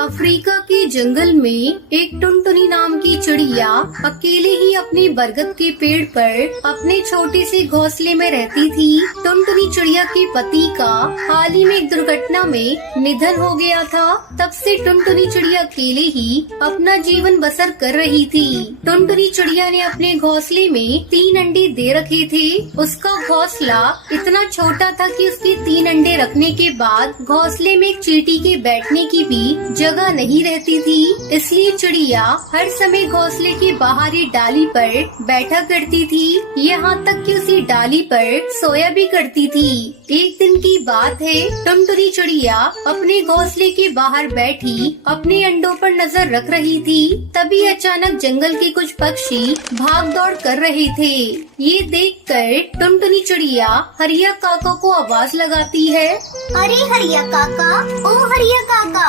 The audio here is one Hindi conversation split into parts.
अफ्रीका के जंगल में एक टुनटुनी नाम की चिड़िया अकेले ही अपने बरगद के पेड़ पर अपने छोटे से घोंसले में रहती थी। टुनटुनी चिड़िया के पति का हाल ही में एक दुर्घटना में निधन हो गया था। तब से टुनटुनी चिड़िया अकेले ही अपना जीवन बसर कर रही थी। टुनटुनी चिड़िया ने अपने घोंसले में 3 अंडे दे रखे थे। उसका घोंसला इतना छोटा था कि उसके 3 अंडे रखने के बाद घोंसले में एक चींटी के बैठने की भी जगह नहीं रहती थी। इसलिए चिड़िया हर समय घोंसले की बाहरी डाली पर बैठा करती थी। यहाँ तक कि उसी डाली पर सोया भी करती थी। एक दिन की बात है, टुनटुनी चिड़िया अपने घोंसले के बाहर बैठी अपने अंडों पर नजर रख रही थी। तभी अचानक जंगल के कुछ पक्षी भाग दौड़ कर रहे थे। ये देखकर टुनटुनी चिड़िया हरिया काका को आवाज लगाती है। अरे हरिया काका, ओ हरिया काका।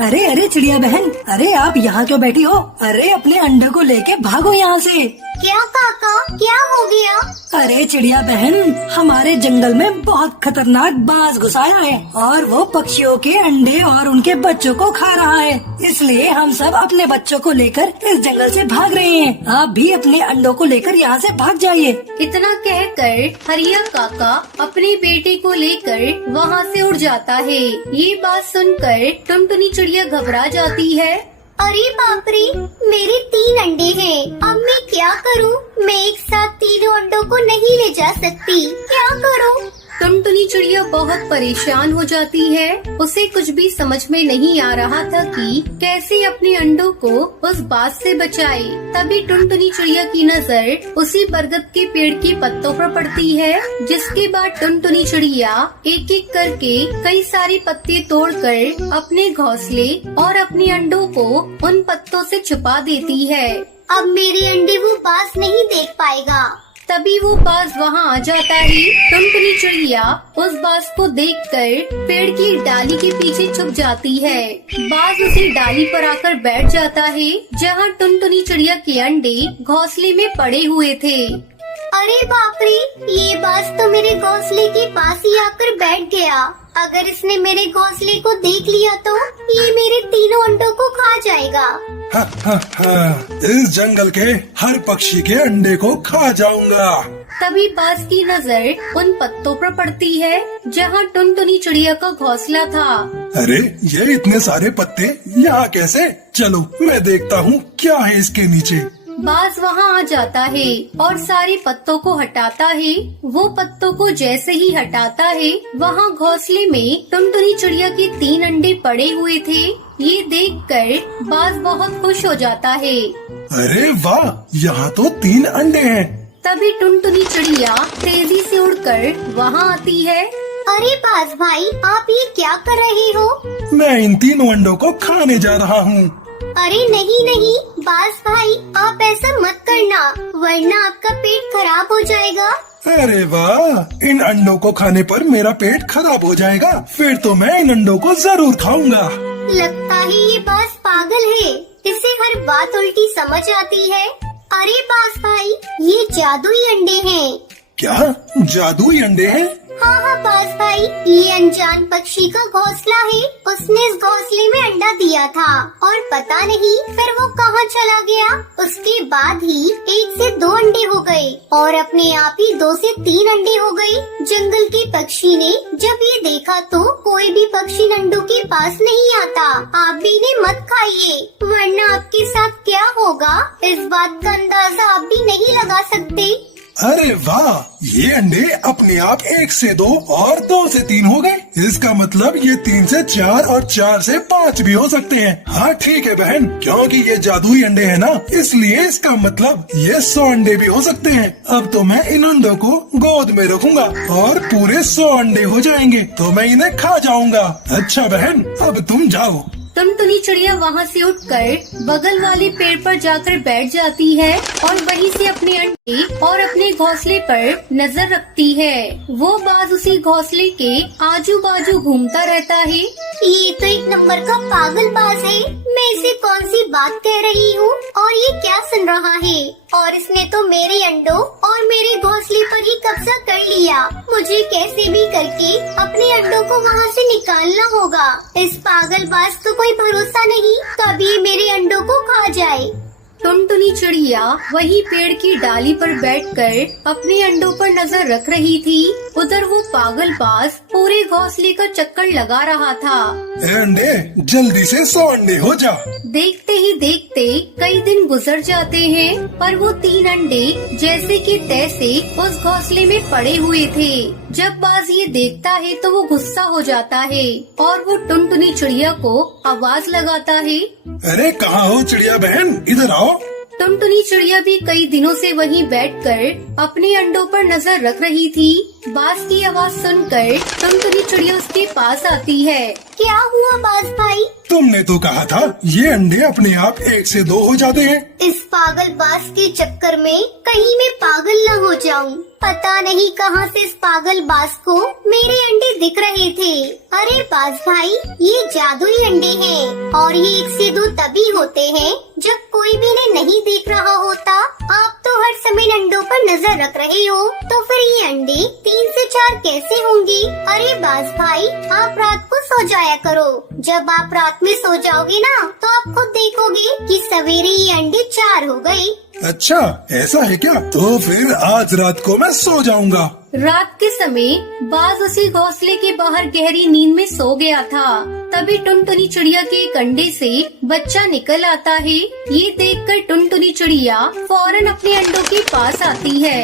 अरे अरे चिड़िया बहन, अरे आप यहाँ क्यों बैठी हो? अरे अपने अंडे को लेके भागो यहाँ से। क्या काका, क्या हो गया? अरे चिड़िया बहन, हमारे जंगल में बहुत खतरनाक बाज घुस आया है और वो पक्षियों के अंडे और उनके बच्चों को खा रहा है। इसलिए हम सब अपने बच्चों को लेकर इस जंगल से भाग रहे हैं। आप भी अपने अंडों को लेकर यहाँ से भाग जाइए। इतना कहकर हरिया काका अपने बेटे को लेकर वहाँ से उड़ जाता है। ये बात सुनकर टुनटुनी चिड़िया घबरा जाती है। अरे बाप रे, मेरे 3 अंडे हैं। अब मैं क्या करूं? मैं एक साथ 3 अंडों को नहीं ले जा सकती। क्या करूं? टुनटुनी चिड़िया बहुत परेशान हो जाती है। उसे कुछ भी समझ में नहीं आ रहा था कि कैसे अपने अंडों को उस बात से बचाए। तभी टुनटुनी चिड़िया की नजर उसी बरगद के पेड़ के पत्तों पर पड़ती है। जिसके बाद टुनटुनी चिड़िया एक एक करके कई सारे पत्ते तोड़कर अपने घोंसले और अपने अंडों को उन पत्तों से छुपा देती है। अब मेरे अंडे वो बाज नहीं देख पाएगा। तभी वो बाज वहाँ आ जाता है। टुनटुनी चिड़िया उस बाज को देखकर पेड़ की डाली के पीछे छुप जाती है। बाज उसी डाली पर आकर बैठ जाता है जहाँ टुनटुनी चिड़िया के अंडे घोंसले में पड़े हुए थे। अरे बाप रे, ये बाज तो मेरे घोंसले के पास ही आकर बैठ गया। अगर इसने मेरे घोंसले को देख लिया तो ये मेरे 3 अंडों को खा जाएगा। हा, हा, हा, इस जंगल के हर पक्षी के अंडे को खा जाऊंगा। तभी बाज की नजर उन पत्तों पर पड़ती है जहाँ टुनटुनी चिड़िया का घोंसला था। अरे ये इतने सारे पत्ते यहाँ कैसे? चलो मैं देखता हूँ क्या है इसके नीचे। बाज वहाँ आ जाता है और सारे पत्तों को हटाता है। वो पत्तों को जैसे ही हटाता है, वहाँ घोंसले में टुनटुनी चिड़िया के 3 अंडे पड़े हुए थे। ये देखकर बाज बहुत खुश हो जाता है। अरे वाह, यहाँ तो 3 अंडे हैं। तभी टुनटुनी चिड़िया तेजी से उड़कर वहाँ आती है। अरे बाज भाई, आप ये क्या कर रहे हो? मैं इन 3 अंडों को खाने जा रहा हूँ। अरे नहीं नहीं बाज भाई, आप ऐसा मत करना, वरना आपका पेट खराब हो जाएगा। अरे वाह, इन अंडों को खाने पर मेरा पेट खराब हो जाएगा। फिर तो मैं इन अंडों को जरूर खाऊंगा। लगता है ये बाज पागल है, इसे हर बात उल्टी समझ आती है। अरे बाज भाई, ये जादुई अंडे हैं। क्या जादुई अंडे हैं? हाँ बाज भाई, ये अनजान पक्षी का घोंसला है। उसने इस घोंसले में अंडा दिया था और पता नहीं फिर वो कहाँ चला गया। उसके बाद ही 1 से 2 अंडे हो गए और अपने आप ही 2 से 3 अंडे हो गए। जंगल के पक्षी ने जब ये देखा तो कोई भी पक्षी अंडों के पास नहीं आता। आप भी इन्हें मत खाइए, वरना आपके साथ क्या होगा इस बात का अंदाजा आप भी नहीं लगा सकते। अरे वाह, ये अंडे अपने आप 1 से 2 और 2 से 3 हो गए। इसका मतलब ये 3 से 4 और 4 से 5 भी हो सकते हैं। हाँ ठीक है बहन, क्योंकि ये जादुई अंडे हैं ना, इसलिए इसका मतलब ये 100 अंडे भी हो सकते हैं। अब तो मैं इन अंडों को गोद में रखूंगा और पूरे 100 अंडे हो जाएंगे तो मैं इन्हें खा जाऊंगा। अच्छा बहन, अब तुम जाओ। टुनटुनी चिड़िया वहाँ से उठकर बगल वाले पेड़ पर जाकर बैठ जाती है। और वहीं से अपने अंडे और अपने घोंसले पर नजर रखती है। वो बाज उसी घोंसले के आजू बाजू घूमता रहता है। ये तो एक नंबर का पागलबाज है। मैं इसे कौन सी बात कह रही हूँ और ये क्या सुन रहा है? और इसने तो मेरे अंडों और मेरे घोंसले पर ही कब्जा कर लिया। मुझे कैसे भी करके अपने अंडों को वहाँ से निकालना होगा। इस पागलबाज तो कोई भरोसा नहीं, कभी मेरे अंडों को खा जाए। टुनटुनी चिड़िया वही पेड़ की डाली पर बैठकर अपने अंडों पर नजर रख रही थी। उधर वो पागलबाज पूरे घोंसले का चक्कर लगा रहा था। ए अंडे, जल्दी से 100 अंडे हो जा। देखते ही देखते कई दिन गुजर जाते हैं, पर वो 3 अंडे जैसे कि तैसे उस घोंसले में पड़े हुए थे। जब बाज ये देखता है तो वो गुस्सा हो जाता है और वो टुनटुनी चिड़िया को आवाज लगाता है। अरे कहाँ हो चिड़िया बहन, इधर आओ। टुनटुनी चिड़िया भी कई दिनों से वहीं बैठकर अपने अंडों पर नजर रख रही थी। बाज की आवाज सुनकर टुनटुनी चिड़िया उसके पास आती है। क्या हुआ बाज भाई? तुमने तो कहा था ये अंडे अपने आप 1 से 2 हो जाते हैं। इस पागलबाज के चक्कर में कहीं मैं पागल न हो जाऊं। पता नहीं कहां से इस पागलबाज को मेरे अंडे दिख रहे थे। अरे बाज भाई, ये जादुई अंडे हैं और ये 1 से 2 तभी होते हैं जब कोई भी इन्हें नहीं देख रहा होता। आप तो हर समय अंडों पर नजर रख रहे हो, तो फिर ये अंडे 3 से 4 कैसे होंगे? अरे बाज भाई, आप रात को सो जाया करो। जब आप रात में सो जाओगे ना, तो आप खुद देखोगे कि सवेरे ये अंडे 4 हो गए। अच्छा ऐसा है क्या? तो फिर आज रात को मैं सो जाऊंगा। रात के समय बाज उसी घोंसले के बाहर गहरी नींद में सो गया था। तभी टुनटुनी चिड़िया के एक अंडे से बच्चा निकल आता है। ये देखकर टुनटुनी चिड़िया फौरन अपने अंडों के पास आती है।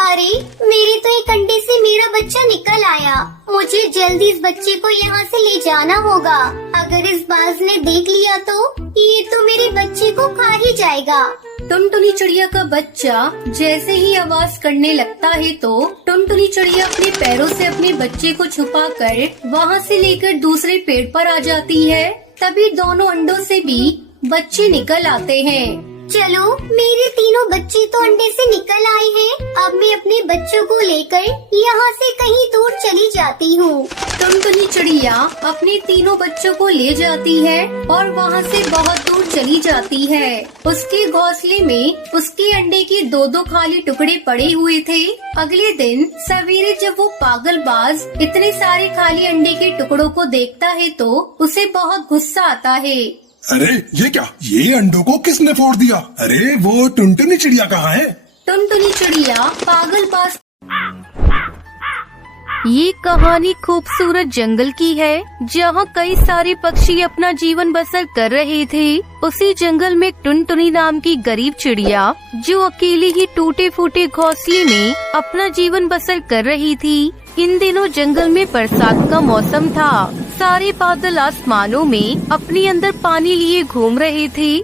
अरे मेरे तो एक अंडे से मेरा बच्चा निकल आया। मुझे जल्दी इस बच्चे को यहाँ से ले जाना होगा। अगर इस बाज ने देख लिया तो ये तो मेरे बच्चे को खा ही जाएगा। टुनटुनी चिड़िया का बच्चा जैसे ही आवाज करने लगता है तो टुनटुनी चिड़िया अपने पैरों से अपने बच्चे को छुपाकर वहाँ से लेकर दूसरे पेड़ पर आ जाती है। तभी दोनों अंडों से भी बच्चे निकल आते हैं। चलो, मेरे तीनों बच्चे तो अंडे से निकल आए हैं। अब मैं अपने बच्चों को लेकर यहाँ से कहीं दूर चली जाती हूँ। टुनटुनी चिड़िया अपने तीनों बच्चों को ले जाती है और वहाँ से बहुत दूर चली जाती है। उसके घोंसले में उसके अंडे के 2-2 खाली टुकड़े पड़े हुए थे। अगले दिन सवेरे जब वो पागलबाज इतने सारे खाली अंडे के टुकड़ों को देखता है तो उसे बहुत गुस्सा आता है। अरे ये क्या, ये अंडों को किसने फोड़ दिया? अरे वो टुनटुनी चिड़िया कहाँ है? टुनटुनी चिड़िया पागलबाज। ये कहानी खूबसूरत जंगल की है जहाँ कई सारे पक्षी अपना जीवन बसर कर रहे थे। उसी जंगल में टुनटुनी नाम की गरीब चिड़िया जो अकेली ही टूटे फूटे घोंसले में अपना जीवन बसर कर रही थी। इन दिनों जंगल में बरसात का मौसम था। सारे बादल आसमानों में अपने अंदर पानी लिए घूम रहे थे।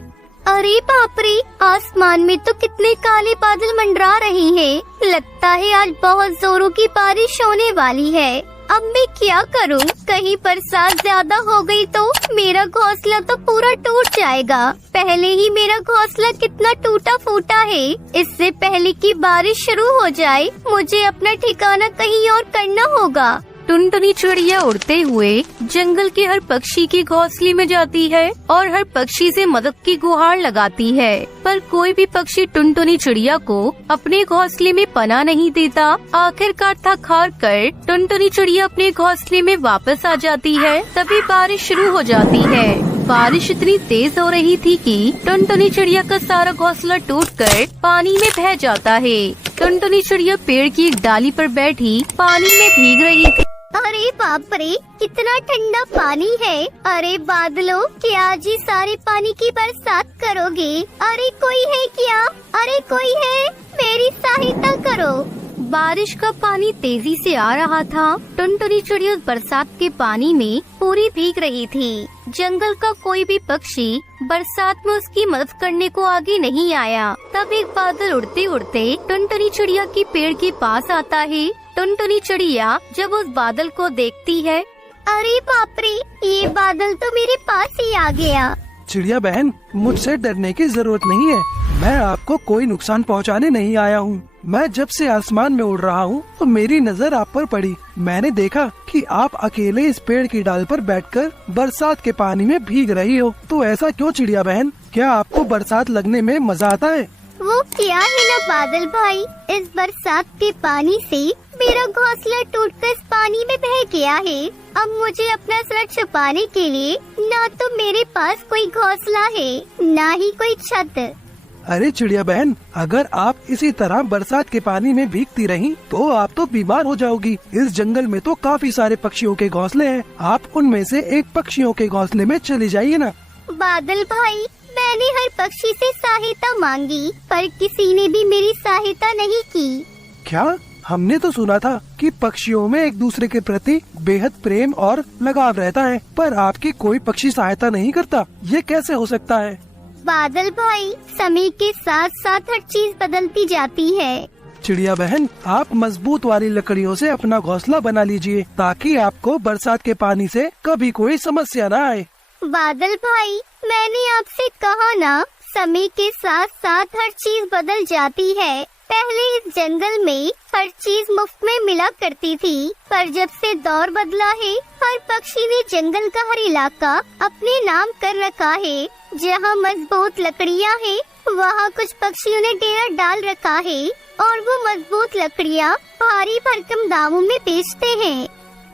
अरे बाप रे, आसमान में तो कितने काले बादल मंडरा रहे हैं। लगता है आज बहुत जोरों की बारिश होने वाली है। अब मैं क्या करूं? कहीं बरसात ज्यादा हो गई तो मेरा घोंसला तो पूरा टूट जाएगा। पहले ही मेरा घोंसला कितना टूटा फूटा है। इससे पहले कि बारिश शुरू हो जाए मुझे अपना ठिकाना कहीं और करना होगा। टुनटुनी चिड़िया उड़ते हुए जंगल के हर पक्षी के घोंसले में जाती है और हर पक्षी से मदद की गुहार लगाती है, पर कोई भी पक्षी टुनटुनी चिड़िया को अपने घोंसले में पनाह नहीं देता। आखिरकार थक हार कर टुनटुनी चिड़िया अपने घोंसले में वापस आ जाती है। तभी बारिश शुरू हो जाती है। बारिश इतनी तेज हो रही थी कि टुनटुनी चिड़िया का सारा घोंसला टूटकर पानी में बह जाता है। टुनटुनी चिड़िया पेड़ की एक डाली पर बैठी पानी में भीग रही थी। अरे बाप रे, कितना ठंडा पानी है। अरे बादलों, क्या आज ही सारे पानी की बरसात करोगे? अरे कोई है क्या? अरे कोई है, मेरी सहायता करो। बारिश का पानी तेजी से आ रहा था। टुनटुनी चिड़िया बरसात के पानी में पूरी भीग रही थी। जंगल का कोई भी पक्षी बरसात में उसकी मदद करने को आगे नहीं आया। तब एक बादल उड़ते उड़ते टुनटुनी चिड़िया की पेड़ के पास आता है। टुनटुनी चिड़िया जब उस बादल को देखती है, अरे बाप रे, ये बादल तो मेरे पास ही आ गया। चिड़िया बहन, मुझसे डरने की जरूरत नहीं है। मैं आपको कोई नुकसान पहुंचाने नहीं आया हूँ। मैं जब से आसमान में उड़ रहा हूँ तो मेरी नजर आप पर पड़ी। मैंने देखा कि आप अकेले इस पेड़ की डाल पर बैठकर बरसात के पानी में भीग रही हो। तो ऐसा क्यों चिड़िया बहन, क्या आपको बरसात लगने में मजा आता है? वो क्या है ना बादल भाई, इस बरसात के पानी से मेरा घोंसला टूटकर इस पानी में बह गया है। अब मुझे अपना सर छुपाने के लिए ना तो मेरे पास कोई घोंसला है, ना ही कोई छत। अरे चिड़िया बहन, अगर आप इसी तरह बरसात के पानी में भीगती रहीं तो आप तो बीमार हो जाओगी। इस जंगल में तो काफी सारे पक्षियों के घोंसले हैं, आप उनमें से एक पक्षियों के घोंसले में चली जाइए ना। बादल भाई, मैंने हर पक्षी से सहायता मांगी पर किसी ने भी मेरी सहायता नहीं की। क्या? हमने तो सुना था कि पक्षियों में एक दूसरे के प्रति बेहद प्रेम और लगाव रहता है, पर आपकी कोई पक्षी सहायता नहीं करता, ये कैसे हो सकता है? बादल भाई, समय के साथ साथ हर चीज बदलती जाती है। चिड़िया बहन, आप मजबूत वाली लकड़ियों से अपना घोंसला बना लीजिए ताकि आपको बरसात के पानी से कभी कोई समस्या न आए। बादल भाई, मैंने आपसे कहा ना, समय के साथ साथ हर चीज बदल जाती है। पहले इस जंगल में हर चीज मुफ्त में मिला करती थी, पर जब से दौर बदला है, हर पक्षी ने जंगल का हर इलाका अपने नाम कर रखा है। जहाँ मजबूत लकड़ियाँ हैं, वहाँ कुछ पक्षियों ने डेरा डाल रखा है और वो मजबूत लकड़ियाँ भारी भरकम दामों में बेचते हैं।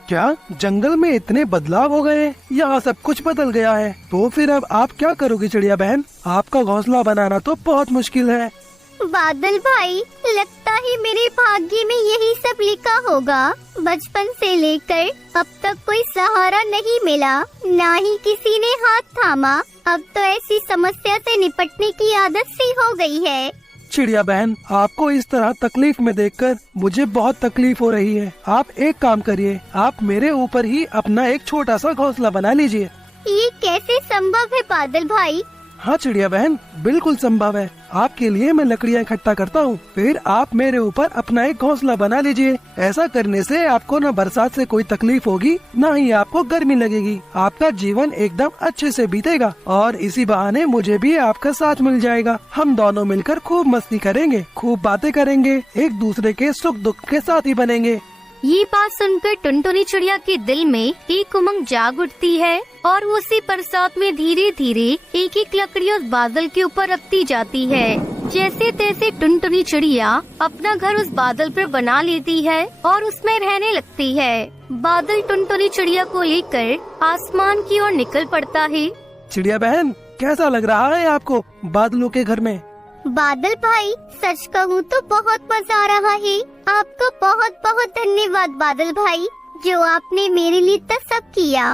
क्या जंगल में इतने बदलाव हो गए? यहाँ सब कुछ बदल गया है। तो फिर अब आप क्या करोगी चिड़िया बहन? आपका घोंसला बनाना तो बहुत मुश्किल है। बादल भाई, लगता है मेरे भाग्य में यही सब लिखा होगा। बचपन से लेकर अब तक कोई सहारा नहीं मिला, ना ही किसी ने हाथ थामा। अब तो ऐसी समस्या से निपटने की आदत सी हो गई है। चिड़िया बहन, आपको इस तरह तकलीफ में देखकर मुझे बहुत तकलीफ हो रही है। आप एक काम करिए, आप मेरे ऊपर ही अपना एक छोटा सा घोंसला बना लीजिए। ये कैसे संभव है बादल भाई? हाँ चिड़िया बहन, बिल्कुल संभव है। आपके लिए मैं लकड़ियाँ इकट्ठा करता हूँ, फिर आप मेरे ऊपर अपना एक घोंसला बना लीजिए। ऐसा करने से आपको न बरसात से कोई तकलीफ होगी, न ही आपको गर्मी लगेगी। आपका जीवन एकदम अच्छे से बीतेगा और इसी बहाने मुझे भी आपका साथ मिल जाएगा। हम दोनों मिलकर खूब मस्ती करेंगे, खूब बातें करेंगे, एक दूसरे के सुख दुख के साथी बनेंगे। ये बात सुनकर टुनटुनी चिड़िया के दिल में एक उमंग जाग उठती है और वो उसी बरसात में धीरे धीरे एक एक लकड़ी उस बादल के ऊपर रखती जाती है। जैसे तैसे टुनटुनी चिड़िया अपना घर उस बादल पर बना लेती है और उसमें रहने लगती है। बादल टुनटुनी चिड़िया को लेकर आसमान की ओर निकल पड़ता है। चिड़िया बहन, कैसा लग रहा है आपको बादलों के घर में? बादल भाई, सच कहूँ तो बहुत मजा आ रहा है। आपको बहुत बहुत धन्यवाद बादल भाई, जो आपने मेरे लिए तो सब किया।